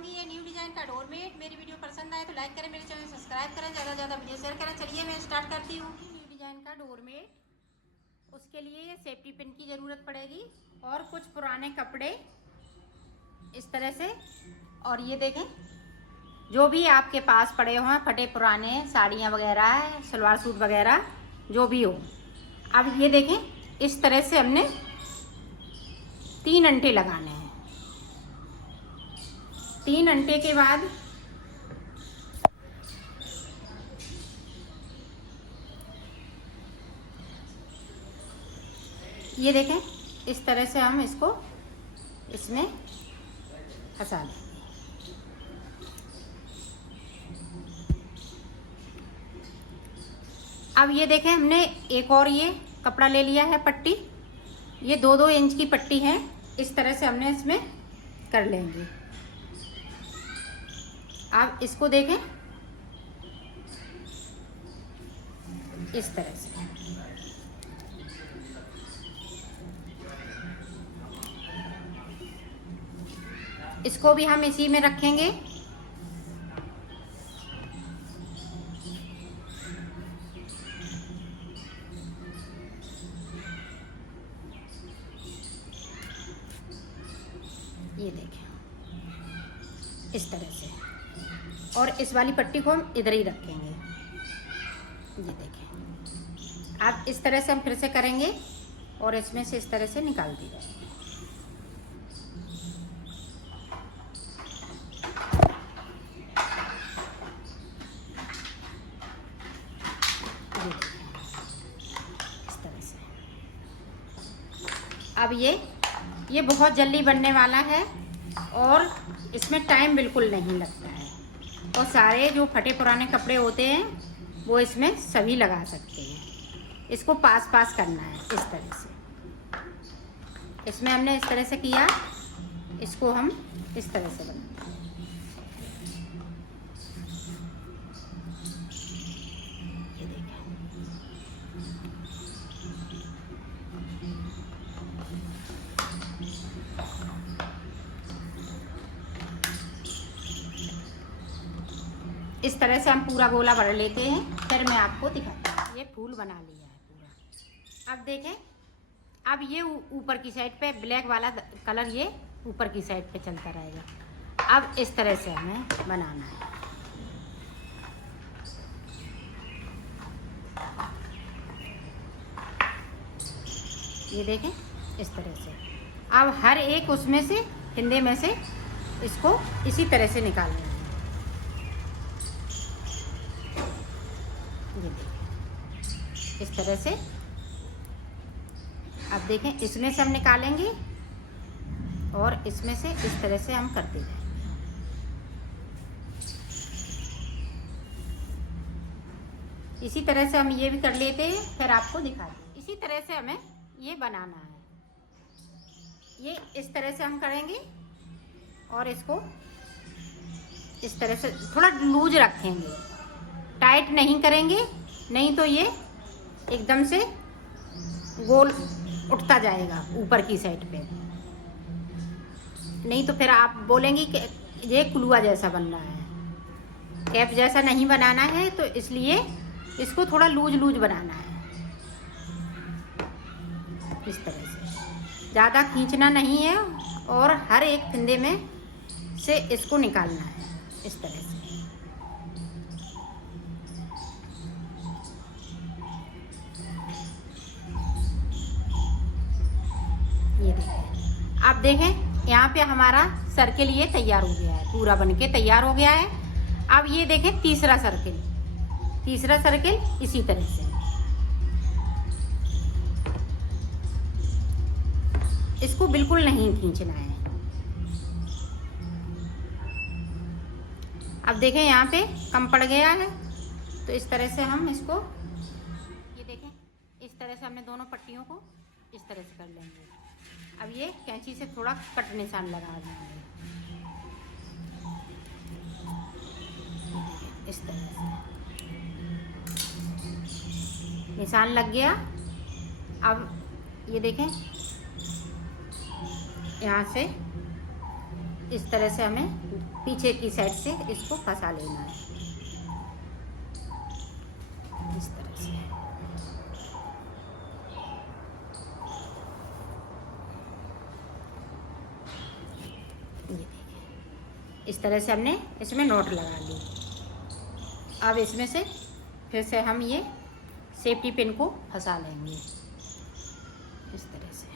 दिखाऊंगी ये new design का डोरमेट। मेरी वीडियो पसंद आए तो लाइक करें, मेरे चैनल सब्सक्राइब करें, ज़्यादा से ज़्यादा वीडियो शेयर करें। चलिए मैं स्टार्ट करती हूँ। न्यू डिज़ाइन का डोरमेट, उसके लिए ये सेफ्टी पिन की ज़रूरत पड़ेगी और कुछ पुराने कपड़े इस तरह से। और ये देखें, जो भी आपके पास पड़े हों, फटे पुराने साड़ियाँ वगैरह, सलवार सूट वगैरह जो भी हो। अब ये देखें, इस तरह से हमने 3 अंटे लगाने हैं। 3 अंटे के बाद ये देखें, इस तरह से हम इसको इसमें फंसा दें। अब ये देखें, हमने एक और ये कपड़ा ले लिया है, पट्टी। ये 2-2 इंच की पट्टी है। इस तरह से हमने इसमें कर लेंगे। आप इसको देखें, इस तरह से। इसको भी हम इसी में रखेंगे। ये देखें, इस तरह से। और इस वाली पट्टी को हम इधर ही रखेंगे। ये देखें, अब इस तरह से हम फिर से करेंगे और इसमें से इस तरह से निकाल दी जाएगी। इस तरह से। अब ये बहुत जल्दी बनने वाला है और इसमें टाइम बिल्कुल नहीं लगता है। और सारे जो फटे पुराने कपड़े होते हैं वो इसमें सभी लगा सकते हैं। इसको पास पास करना है इस तरह से। इसमें हमने इस तरह से किया, इसको हम इस तरह से बनाते हैं। ये देखिए, इस तरह से हम पूरा गोला भर लेते हैं। फिर मैं आपको दिखाती हूँ। ये फूल बना लिया है पूरा। अब देखें, अब ये ऊपर की साइड पे ब्लैक वाला कलर ये ऊपर की साइड पे चलता रहेगा। अब इस तरह से हमें बनाना है। ये देखें, इस तरह से। अब हर एक उसमें से हिंदे में से इसको इसी तरह से निकालना है। ये देखें, इस तरह से। अब देखें, इसमें से हम निकालेंगे और इसमें से इस तरह से हम करते जाएंगे। इसी तरह से हम ये भी कर लेते हैं, फिर आपको दिखाते हैं। इसी तरह से हमें ये बनाना है। ये इस तरह से हम करेंगे और इसको इस तरह से थोड़ा लूज रखेंगे, टाइट नहीं करेंगे, नहीं तो ये एकदम से गोल उठता जाएगा ऊपर की साइड पे। नहीं तो फिर आप बोलेंगी कि ये कुलुआ जैसा बन रहा है, कैप जैसा नहीं बनाना है। तो इसलिए इसको थोड़ा लूज लूज बनाना है। इस तरह से ज़्यादा खींचना नहीं है और हर एक फंदे में से इसको निकालना है इस तरह से। ये देखें, आप देखें, यहाँ पे हमारा सर्किल ये तैयार हो गया है, पूरा बनके तैयार हो गया है। अब ये देखें, तीसरा सर्किल इसी तरह से। इसको बिल्कुल नहीं खींचना है। अब देखें, यहाँ पे कम पड़ गया है तो इस तरह से हम इसको, ये देखें, इस तरह से हमने दोनों पट्टियों को इस तरह से कर लेंगे। अब ये कैंची से थोड़ा कट निशान लगा देंगे इस तरह से। निशान लग गया। अब ये देखें, यहाँ से इस तरह से हमें पीछे की साइड से इसको फंसा लेना है, इस तरह से। ये देखिए, इस तरह से हमने इसमें नोट लगा ली। अब इसमें से फिर से हम ये सेफ्टी पिन को फंसा लेंगे इस तरह से।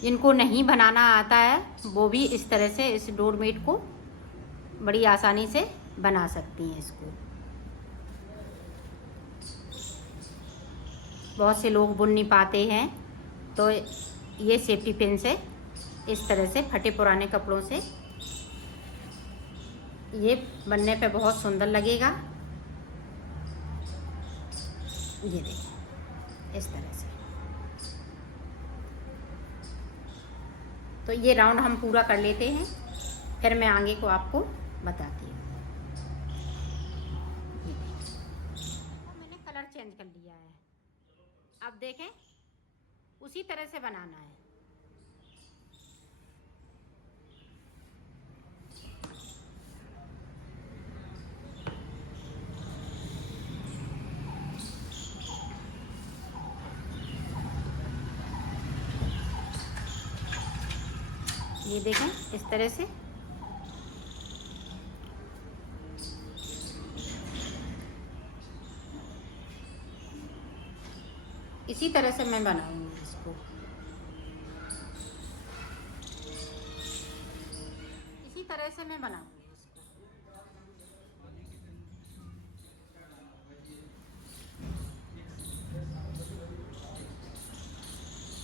जिनको नहीं बनाना आता है वो भी इस तरह से इस डोरमेट को बड़ी आसानी से बना सकती हैं। इसको बहुत से लोग बुन नहीं पाते हैं, तो ये सेफ्टी पिन से इस तरह से फटे पुराने कपड़ों से ये बनने पे बहुत सुंदर लगेगा। ये देखिए इस तरह से। तो ये राउंड हम पूरा कर लेते हैं, फिर मैं आगे को आपको बताती हूँ। मैंने कलर चेंज कर लिया है, अब देखें उसी तरह से बनाना है। ये देखें इस तरह से। इसी तरह से मैं बनाऊंगी इसको, इसी तरह से मैं बनाऊंगी इसको।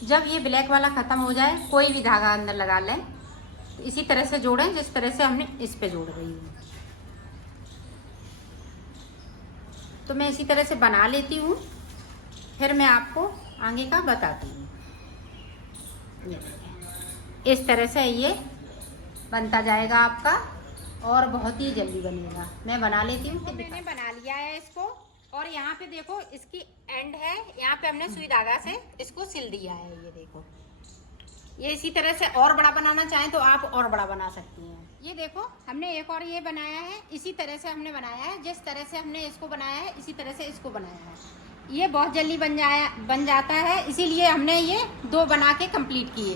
जब ये ब्लैक वाला ख़त्म हो जाए, कोई भी धागा अंदर लगा लें, तो इसी तरह से जोड़ें जिस तरह से हमने इस पे जोड़ रही हूँ। तो मैं इसी तरह से बना लेती हूँ, फिर मैं आपको आगे का बताती हूँ। इस तरह से ये बनता जाएगा आपका, और बहुत ही जल्दी बनेगा। मैं बना लेती हूँ। तो मैंने बना लिया है इसको, और यहाँ पे देखो इसकी एंड है, यहाँ पे हमने सुई धागा से इसको सिल दिया है। ये देखो, ये इसी तरह से और बड़ा बनाना चाहें तो आप और बड़ा बना सकती हैं। ये देखो हमने एक और ये बनाया है, इसी तरह से हमने बनाया है। जिस तरह से हमने इसको बनाया है इसी तरह से इसको बनाया है। ये बहुत जल्दी बन जाता है, इसीलिए हमने ये 2 बना के कंप्लीट किए।